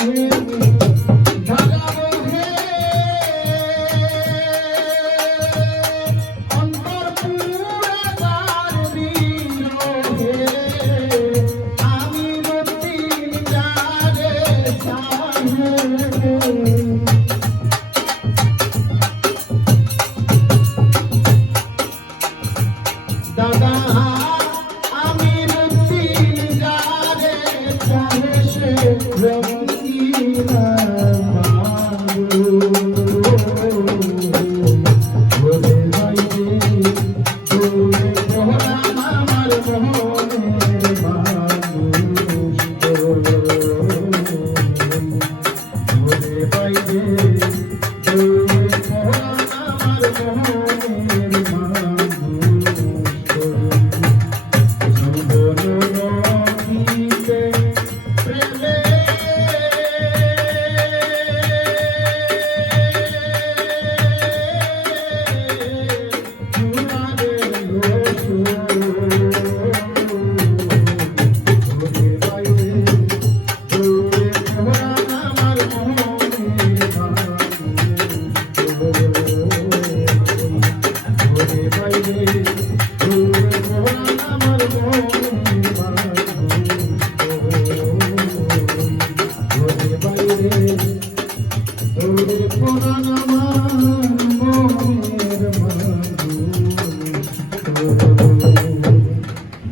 Música